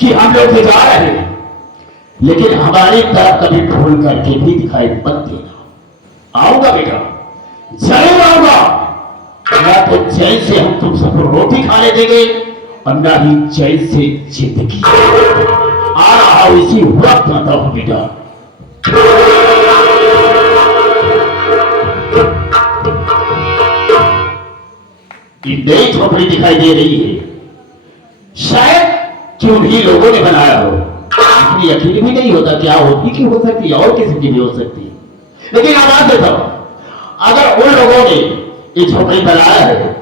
कि हम लोग तो जा रहे हैं, लेकिन हमारी तरफ कभी ढूंढ करके भी दिखाई मत देना। आऊंगा बेटा, जरूर आऊंगा। या तो चैन से हम तुम सबको रोटी खाने देंगे और ना ही चैन से जिंदगी। आ रहा हूं, इसी वक्त आता हूं बेटा। ये नई झोपड़ी दिखाई दे रही है, शायद कि उन्हीं लोगों ने बनाया हो। इतनी यकीन भी नहीं होता क्या होती की हो सकती है और किसी की भी हो सकती है। लेकिन आवाज देता हूं, अगर उन लोगों ने ये झोपड़ी बनाया है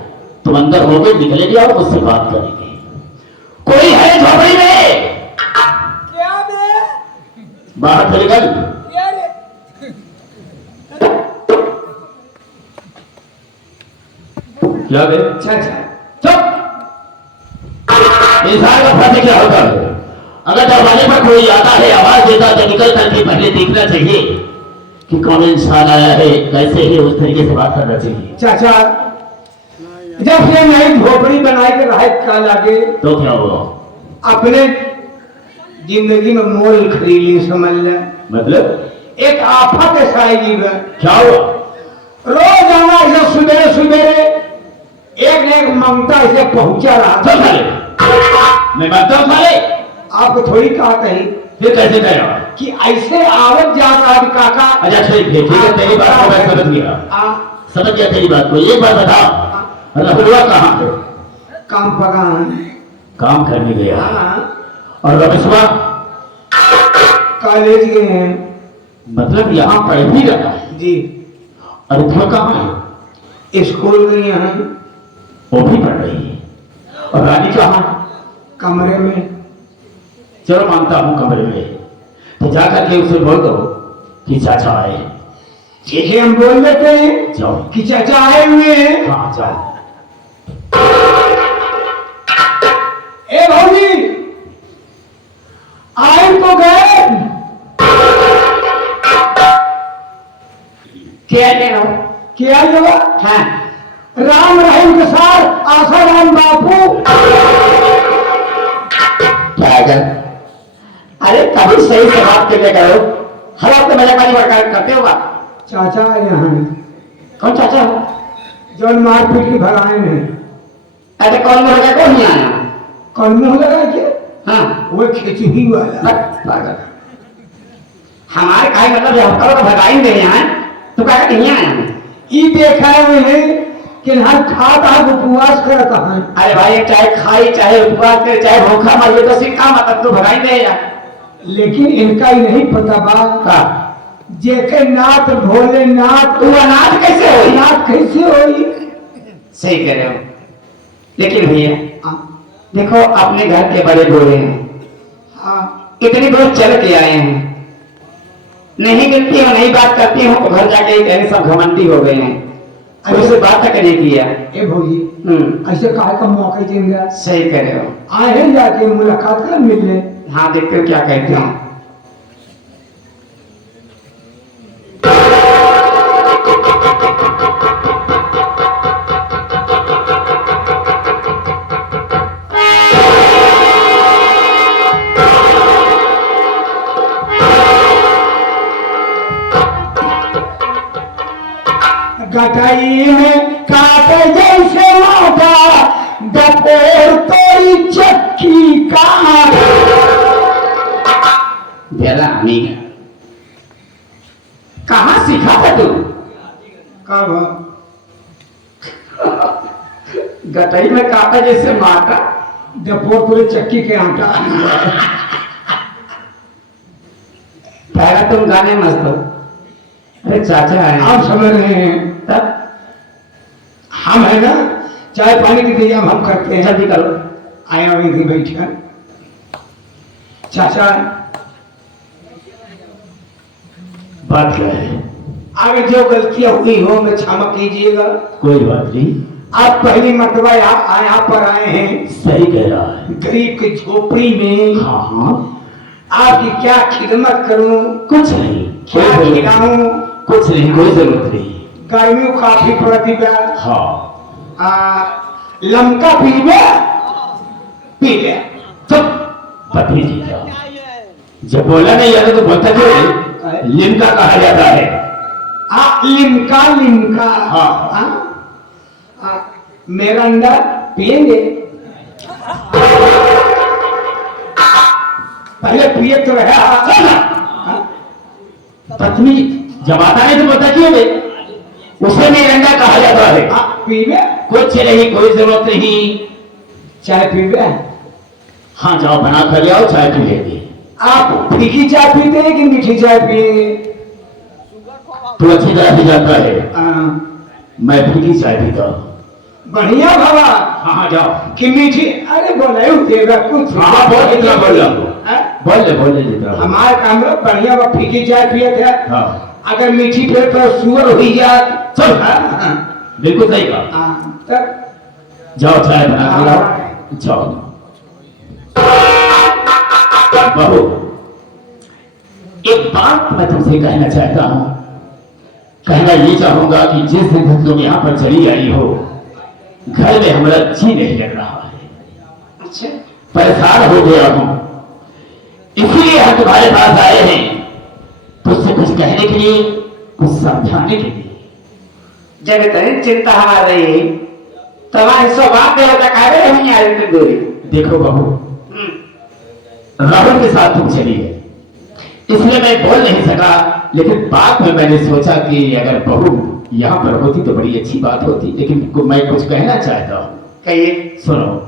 तुम अंदर होकर निकलेंगे और मुझसे बात करेंगे। कोई है झोपड़ी में? क्या बे? बाहर चले गए। क्या रे? क्या बे? चुप। इंसान का फर्ज क्या होता है? अगर दरवाजे पर कोई आता है, आवाज देता तो निकल करके पहले देखना चाहिए कि कौन इंसान आया है, कैसे है, उस तरीके से बात करना चाहिए। चाचा, जब से नई झोपड़ी बनाई के रहे का लागे तो क्या हुआ? अपने जिंदगी में मोल खरीली समझ ले। मतलब एक आफत ऐसा आएगी वह। क्या हुआ? रोज आना ऐसे सुबह सुबह एक न एक ममता ऐसे पहुंचा रहा चल साले, मैं मानता हूँ साले। आपको थोड़ी कहा कहीं फिर कैसे कह रहा? कि ऐसे आवत जा रहा है काका। अच्छा ठीक है, ठीक है, तेरी बात को मैं समझ गया, समझ गया तेरी बात को। एक बात बता, रहुआ कहाँ है? काम पका काम करने गया। हाँ, और रमेशवा कॉलेज गए हैं मतलब यहाँ पढ़ भी रहा है? जी। और रहुआ कहाँ है? स्कूल गई हैं, वो भी पढ़ रही है। और रानी कहाँ? कमरे में। चलो मानता हूँ कमरे में, तो जाकर के उसे बोल दो कि चाचा आए। ठीक है, हम बोल देते हैं जाओ। कि चाचा आए हुए हैं। हाँ जाओ। ए भौजी, आए तो गए। क्या ले रहा? क्या जवा? हाँ राम रहीम के साथ आसाराम बापू। क्या कर? अरे कभी सही से बात करने करो, हर वक्त मेरे पानी वर्क करते होगा। चाचा यहाँ हैं। कौन चाचा? जो मारपीट की भगाए हैं। अरे कौन मुंह लगा, कौन नहीं आया? कौन मुंह लगा के? हाँ वो खिचड़ी वाला। पागल, हमारे काय मतलब हम करो तो भगाएंगे यहाँ, तो क्या नहीं आया? ई देखा हुए हैं कि हर खाता उपवास करता है। अरे भाई चाहे खाई चाहे उपवास करे चाहे भूखा मर तो सिक्का मतलब तो भगाएंगे यार। लेकिन इनका ही नहीं पता बात का जेके नाथ भोलेनाथ। तू अनाथ कैसे हो? नाथ कैसे होई? सही कह रहे हो, लेकिन भैया देखो अपने घर के बड़े बूढ़े हैं, हाँ, इतनी दूर चल के आए हैं, नहीं मिलती हो नहीं बात करती हूँ तो घर जाके कहने सब घमंडी हो गए हैं, उससे बात तक नहीं किया। ए भौजी ऐसे काहे का मौका देंगे? सही कह रहे हो। आए हैं जाके मुलाकात कर मिल ले। हाँ देखते हो क्या कहते हैं। गटाई में काटे जैसे मौका डपोर तोरी चक्की का। बेला अमीर कहाँ सीखा था तू? कब? गटाई में काटा जैसे माटा डपोर तोरी चक्की के आटा। पहला तुम गाने मस्त हो। अरे चाचा है आप समझ रहे हैं? तब हम है ना, चाय पानी की इंतजाम हम करते हैं। जल्दी करो। आए हुए थी बैठे। चाचा बात क्या है? आगे जो गलतियां हुई हो मैं क्षमा कीजिएगा। कोई बात नहीं। आप पहली मर्तबा यहाँ पर आए हैं सही कह रहा है। गरीब की झोपड़ी में। हाँ हाँ आपकी क्या खिदमत करूं? कुछ नहीं, क्या खिलाऊं? कुछ नहीं, कोई जरूरत नहीं। गर्मियों काफी पड़ती है। हाँ लमका पीबे? पी ले। चुप, पत्नी जी का जब बोला नहीं जाता तो बोलता क्यों नहीं? लिमका कहा जाता है। लिमका लिमका। हाँ। मेरा अंडा पिएंगे? पहले पिए तो रहे। पत्नी जब आता है तो बोलता क्यों नहीं? उसे मेरंडा कहा जाता है। पीवे? कुछ नहीं, कोई जरूरत नहीं। चाय पीवे? हाँ जाओ बना कर ले आओ, चाय पी लेंगे। आप फीकी चाय पीते हैं कि मीठी चाय पिएंगे? तू अच्छी तरह से जानता है मैं फीकी चाय पीता हूँ। बढ़िया बाबा। हाँ जाओ। कि मीठी? अरे बोले देगा कुछ। हाँ बोल जितना बोल रहा हूँ। बोल ले जितना। हमारे काम में बढ़िया वो फीकी चाय पिए थे। हाँ अगर मीठी पे तो सुअर हो गया। चल। बिल्कुल सही कहा। तब जाओ चाय बना के लाओ। जाओ बहू, एक बात मैं तुमसे कहना चाहता हूं। कहना ये चाहूंगा कि जिस दिन तुम यहां पर चली आई हो, घर में हमारा जी नहीं लग रहा है। अच्छा। परेशान हो गया हूं, इसलिए हम तुम्हारे पास आए हैं तुझसे कुछ कहने के लिए, कुछ समझाने के लिए। जब इतनी चिंता हमारी तुम्हारी सौभाग्य होता काहे हम आए थे दूरी। देखो बहू, राहुल के साथ तुम चली है, इसलिए मैं बोल नहीं सका, लेकिन बाद में मैंने सोचा कि अगर बहू यहाँ पर होती तो बड़ी अच्छी बात होती। लेकिन मैं कुछ कहना चाहता हूँ। कहिए। सुनो।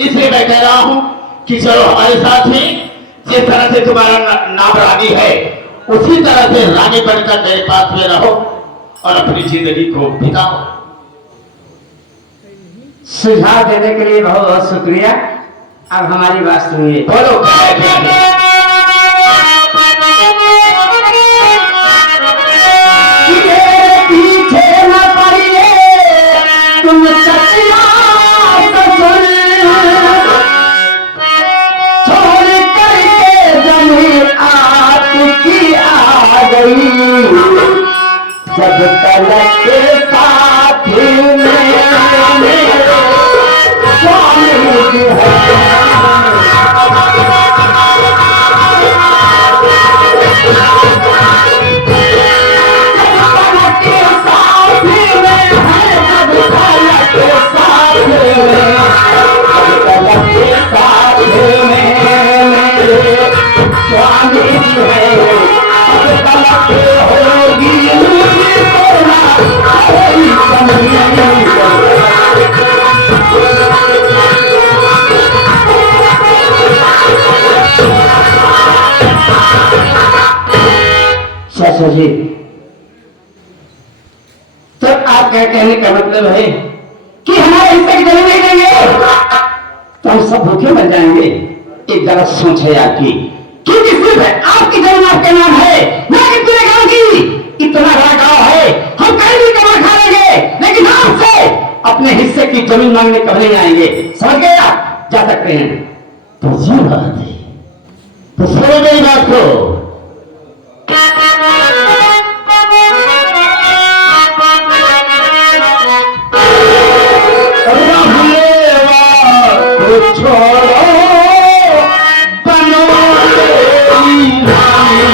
इसलिए मैं कह रहा हूं कि चलो हमारे साथ में जिस तरह से तुम्हारा नाम रानी है, उसी तरह से रानी बनकर मेरे पास में रहो और अपनी जिंदगी को बिताओ। सुझाव देने के लिए बहुत बहुत शुक्रिया। अब हमारी बात सुनिए। बोलो क्या है? पीछे न पड़िए तुम सचिया ससुर, छोड़ करके जमीन आपकी आ गई, जब तलक के साथ में स्वामी जी है। चाचा जी, तो आपका कहने का मतलब है कि हमारे हिस्से की जमीन नहीं देंगे तो हम सब भूखे मर जाएंगे। एक गलत सोच है आपकी, क्योंकि सिर्फ आपकी जमीन आपके नाम है, ना कि पूरे गांव की। इतना बड़ा गांव है, हम कहीं भी कमा खा लेंगे, लेकिन आपसे अपने हिस्से की जमीन मांगने कभी नहीं आएंगे। समझ गए आप? जा सकते हैं। तो ये बात है, तो सुनो मेरी बात को। छोड़ो बनो मेरी रानी।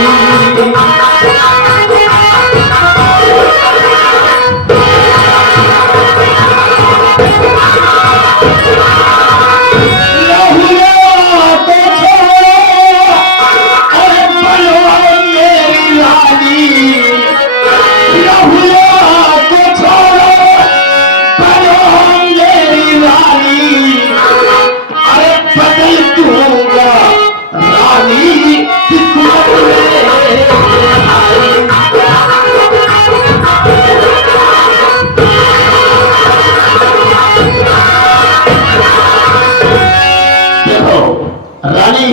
रानी,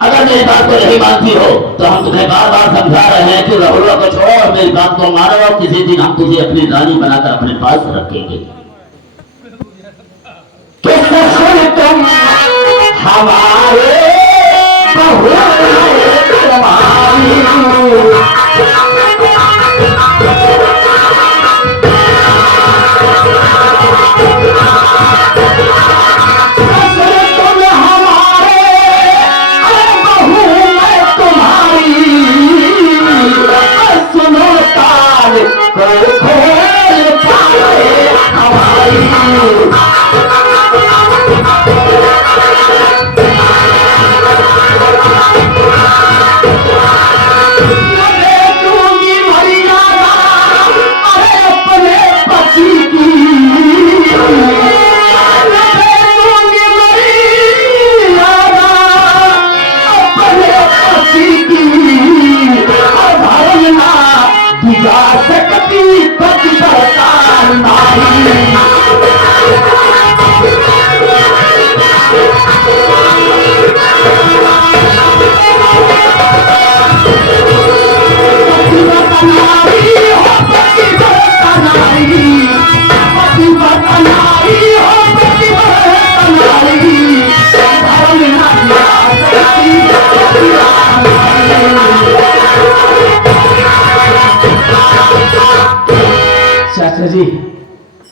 अगर मेरी बात को नहीं मानती हो तो हम तुम्हें बार बार समझा रहे हैं कि राहुल को छोड़ो और मेरी बात को मानो, और किसी दिन हम तुझे अपनी रानी बनाकर अपने पास रखेंगे। कैसे सुन तुम हमारे बहू चाचा जी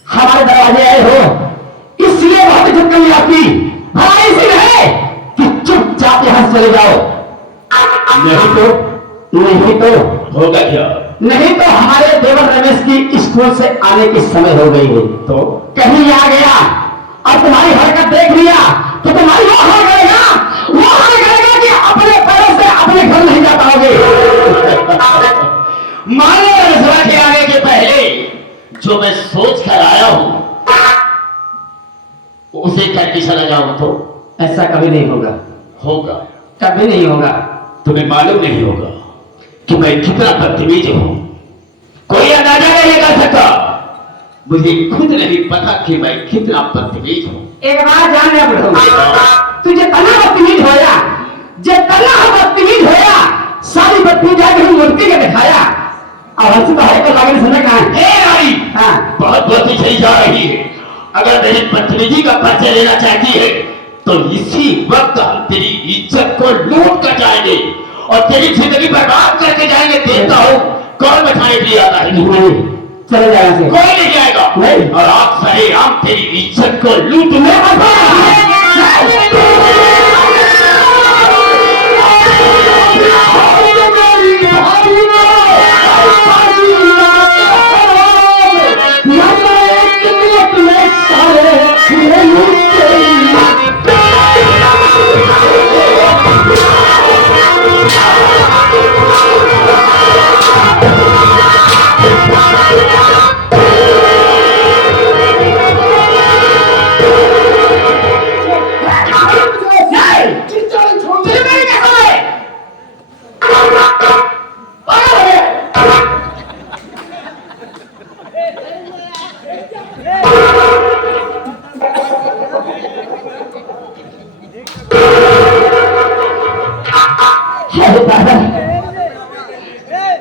हमारे दरवाजे आए हो इसलिए बहुत इज्जत करी आपकी। भला इसी है कि चुपचाप यहां से चले जाओ। नहीं तो होगा क्या? नहीं तो हमारे देवर रमेश की स्कूल से आने की समय हो गई है, तो कहीं आ गया और तुम्हारी हरकत देख लिया तो तुम्हारी वो हाल करेगा कि अपने पैरों से अपने घर नहीं जा पाओगे। मानो रसवा के आने के पहले जो मैं सोच कर आया हूं उसे करके चला जाऊं तो ऐसा कभी नहीं होगा। होगा, कभी नहीं होगा। तुम्हें मालूम नहीं होगा कि मैं कितना बदतमीज हूं। कोई अंदाजा नहीं कर सकता। मुझे खुद नहीं पता कि मैं कितना बदतमीज हूं। एक बात जान ले तुझे तना बदतमीज होया, जितना बदतमीज होया सारी बदतमीज जाकर मूर्ति के दिखाया और हंसी तो है को लागने सुनने कहा रानी बहुत बहुत सही जा रही है। अगर मेरी बदतमीजी का परिचय लेना चाहती है तो इसी वक्त हम तेरी इज्जत को लूट कर जाएंगे और तेरी जिंदगी बर्बाद करके जाएंगे। देखता हूं कौन मिठाई भी आता है। नहीं चले जाएगा से कोई नहीं जाएगा नहीं। और आप सही हम तेरी इज्जत को लूटने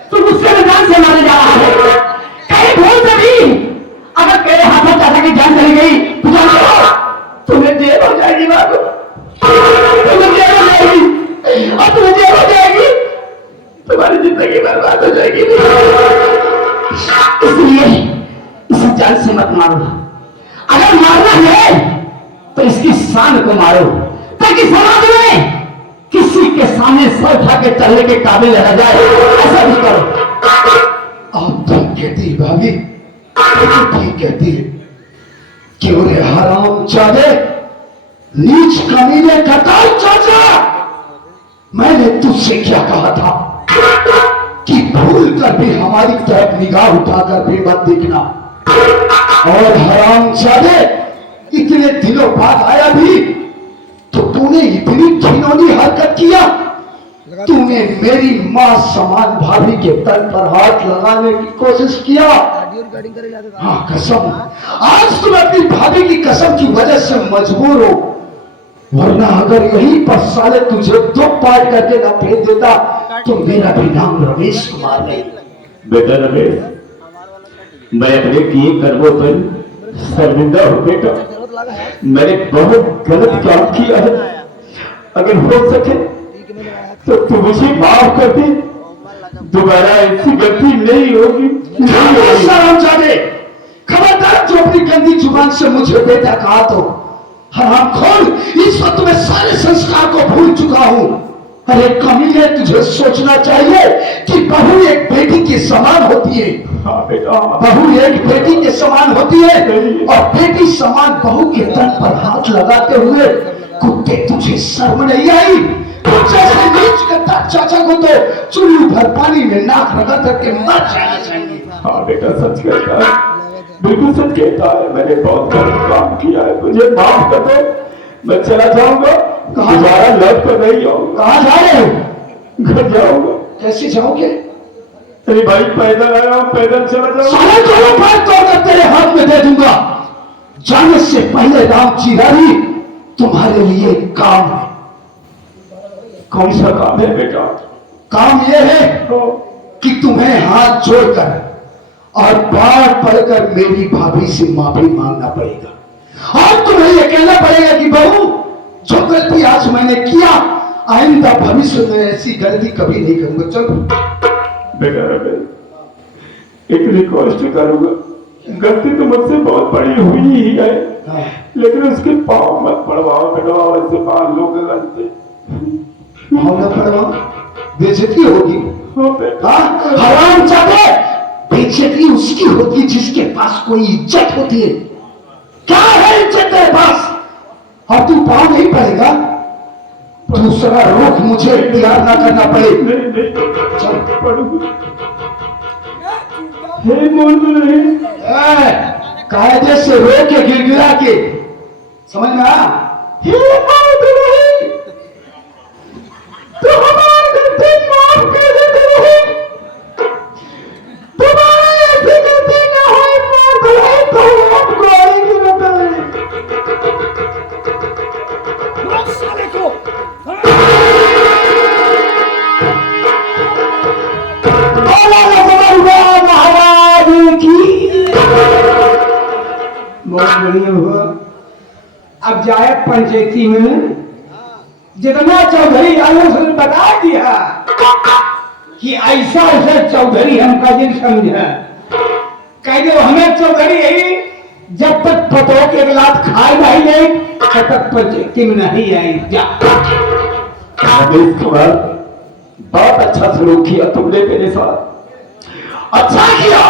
तू मुझसे जान से मारने जा रहा है। कहीं भूल से भी अगर तेरे हाथों चाचा की जान चली गई तो जान लो तुम्हें जेल हो जाएगी बाबू। तुम्हें जेल हो जाएगी और तुम्हें जेल हो जाएगी, तुम्हारी जिंदगी बर्बाद हो जाएगी। इसलिए इसे जान से मत मारो। अगर मारना है तो इसकी शान को मारो, ताकि समाज में किसी के सामने सर उठा के चलने के काबिल रह जाए। ऐसा भी करो। आप ठीक कहती है भाभी, ठीक कहती है। क्यों रे हराम चादे, नीच कमीने कताल चाचा, मैंने तुझसे क्या कहा था कि भूल कर भी हमारी तरफ निगाह उठाकर भी मत देखना। और हराम चादे, इतने दिनों बाद आया भी तो तूने इतनी घिनौनी हरकत किया। तूने मेरी मां समान भाभी के तन पर हाथ लगाने की कोशिश किया। हाँ कसम, आज तुम अपनी भाभी की कसम की वजह से मजबूर हो, वरना अगर यहीं पर साले तुझे दो पार्ट करके ना भेज देता तो मेरा भी नाम रमेश कुमार नहीं। बेटा रमेश, मैं अपने किए कर्मों पर शर्मिंदा हूं बेटा। मैंने बहुत गलत काम किया है। अगर हो सके तो तू मुझे माफ कर दे, दोबारा ऐसी गलती नहीं होगी। हरामजादे, खबरदार जो अपनी गंदी जुबान से मुझे बेटा कहा तो हरामखोर, इस वक्त मैं सारे संस्कार को भूल चुका हूं। अरे कमीने, तुझे सोचना चाहिए कि बहू एक बेटी के समान होती है। हाँ बेटा, बहू एक बेटी के समान होती है, और बेटी समान बहू के तन पर हाथ लगाते हुए कुत्ते तुझे शर्म नहीं आई? जैसे नीच करता चाचा को तो चुल्लू भर पानी में नाक रगड़ करके मर जाना चाहिए। हाँ बेटा, सच कहता है, बिल्कुल सच कहता है। मैंने बहुत गलत काम किया है, मुझे माफ कर दो। मैं चला जाऊंगा, दोबारा लौट कर नहीं आऊंगा। कहाँ जा रहे हो? घर जाऊंगा। कैसे जाओगे? अरे भाई, पैदल आया हूं, पैदल चला जाऊंगा। सारे दोनों पैर तोड़कर तेरे हाथ में दे दूंगा। जाने से पहले राम चिरारी तुम्हारे लिए काम है। कौन सा काम है बेटा? काम यह है कि तुम्हें हाथ जोड़कर और बार पड़कर मेरी भाभी से माफी मांगना पड़ेगा। और तुम्हें यह कहना पड़ेगा कि बहू, जो गलती आज मैंने किया, आइंदा भविष्य में ऐसी गलती कभी नहीं करूंगा। चलो बेटा रमेश, एक रिक्वेस्ट करूंगा। गलती तो मुझसे बहुत बड़ी हुई ही है, लेकिन उसके पाँव मत पड़वाओ बेटा। ऐसे मान लो गलती भावना पड़वा, बेइज्जती होगी। हराम चाहे, बेइज्जती उसकी होती है जिसके पास कोई इज्जत होती है। क्या है इज्जत तेरे पास? और तू पाँव नहीं पड़ेगा, दूसरा रुख मुझे इख्तियार ना करना पड़े। नहीं चल पड़ूंगा। हे बोल रहे कायदे से रो के गिड़गिड़ा के, समझ में आया? हे बोल रहे, तो हमारी गलती माफ कर देते रहे, तुम्हारा ऐसी गलती ना हो, माफ करे तो आपको आएगी बताए। महाराज की बहुत बढ़िया हुआ। अब जाए पंचायती में, जितना चौधरी आलू उसने बता दिया कि ऐसा ऐसा चौधरी हम का दिन समझा, कह दो हमें चौधरी है, जब तक पतो के गिलास खाए नहीं गए तब तक पंचायती में नहीं आई। जा रमेश कुमार, बहुत अच्छा सलूक किया तुमने मेरे साथ। अच्छा किया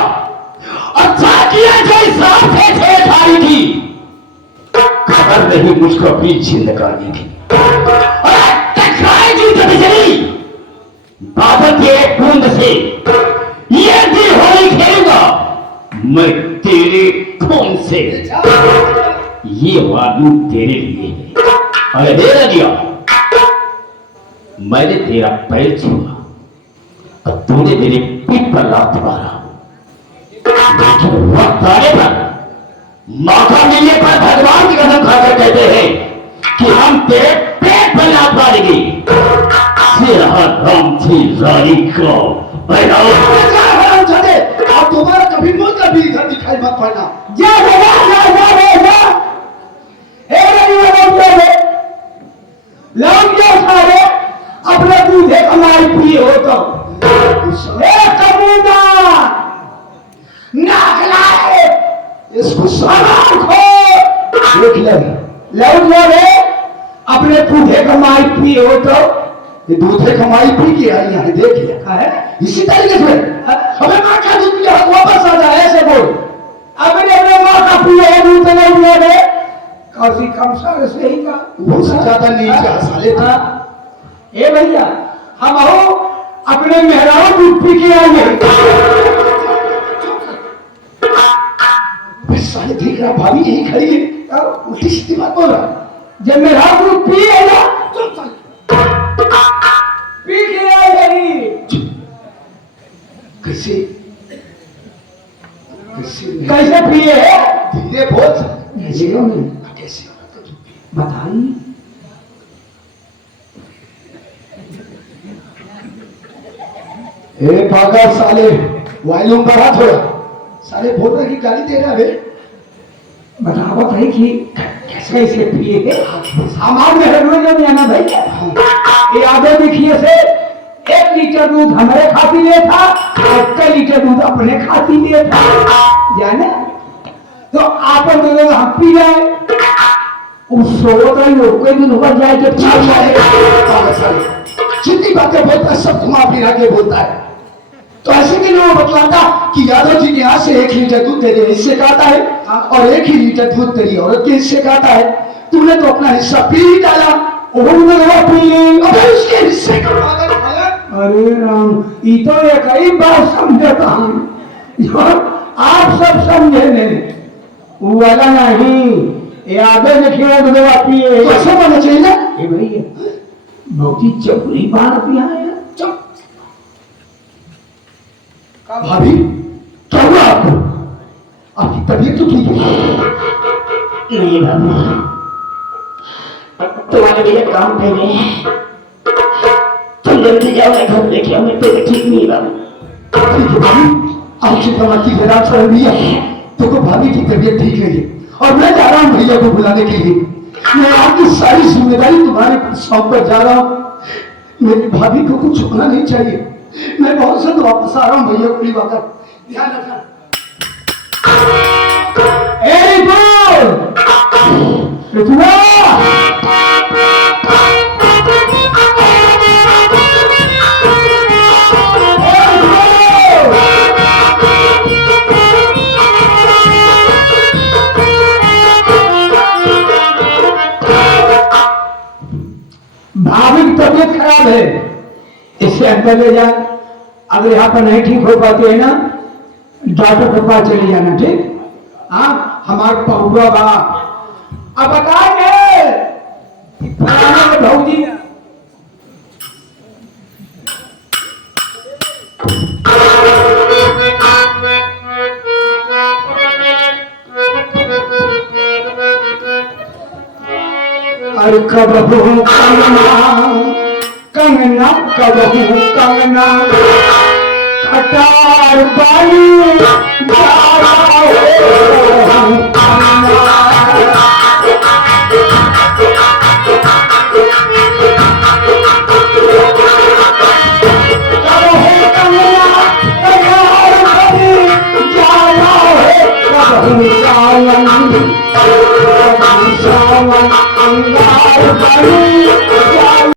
जो इस रास्ते से खाई थी। खबर नहीं मुझको अपनी जिंदगानी की। टकराएगी तो बिजली बादल के एक बूंद से। ये दिल होली खेलूंगा मैं तेरे खून से। ये वादी तेरे लिए है। अरे दे दिया, मैंने तेरा पैर छुआ और तूने मेरे पीठ पर लात मारा, लेकिन वक्त आने पर, मौका मिलने पर भगवान की कसम खाकर कहते हैं कि हम तेरे पेट पर लात मारेंगे। राम थी रानी को आप दोबारा कभी मौका भी इधर दिखाई मत पड़ना। जा लौट जाओ सारे, अपने दूधे कमाई पी हो तो कबूदा नाखलाए इसको खो देख ले, लौट लो रे अपने दूधे कमाई पिए हो तो ये दूधे कमाई पी के आई यहाँ देख लिया है इसी तरीके से हमें माँ का दूध पिया वापस आ जाए ऐसे बोल अपने माँ का पिए है दूध लौट लो रे कौसी कम सारे से ही का वो से ज्यादा नीचे साले थे। ए भैया हम आओ अपने मेहराओं दूध पी के आए बस साले देख रहा भाभी यही खड़ी है उल्टी सीधी बात बोल रहा जब मेरा दूध पिए ना पी के आए गई कैसे कैसे कैसे पिए है धीरे बोल कैसे कैसे बताइए ए पागा साले वॉल्यूम बढ़ा थोड़ा साले बोल रहे कि गाली दे रहा है बतावत है कि कैसे पिए है सामान में है जाना भाई ये आगे देखिए से 1 लीटर दूध हमारे खाती ले था 1 लीटर दूध अपने खाती ले था जाने तो आप दोनों हम पी जाए उस सोच रही कोई दिन ऊपर जाए कि पागा साले जितनी बातें बोलता है सब घुमा फिरा के बोलता है तो ऐसे के लोग बतलाता कि यादव जी के यहाँ से 1 लीटर दूध तेरे हिस्से का आता है और 1 ही लीटर दूध तेरी औरत के हिस्से का आता है तूने तो अपना हिस्सा पी ही डाला उसके हिस्से का पागल पागल। अरे राम ये तो एक ही बात समझता हूँ आप सब समझे नहीं वो वाला नहीं ये आगे देखिए दवा पिए तो ऐसा होना चाहिए ना ये भैया बहुत ही चपड़ी बात पिया है भाभी क्या हुआ आपको आपकी तबीयत तो ठीक है नहीं बाबू तुम्हारे लिए काम पे गए तुम जल्दी जाओ मैं घर लेके आओ मैं पेट ठीक नहीं बाबू ठीक है भाभी आप चिंता मत कीजिए रात सर भैया देखो भाभी की तबीयत ठीक नहीं है और मैं जा रहा हूँ भैया को बुलाने के लिए मैं आपकी सारी जिम्मेदारी तुम्हारे सौंप कर जा रहा हूँ मेरी भाभी को कुछ होना नहीं चाहिए मैं बहुत जल्द वापस आ रहा हूँ भैया को बुलाकर ध्यान रखना भाभी की तबीयत खराब है इससे अंदर ले जा अगर यहाँ पर नहीं ठीक हो पाती है ना डॉक्टर के पास चले जाना ठीक हाँ हमारे पहुआ बा अब बताएंगे भौजी अरे कब कंगना कंगना कब कंगना कटार बाली अंगार बनी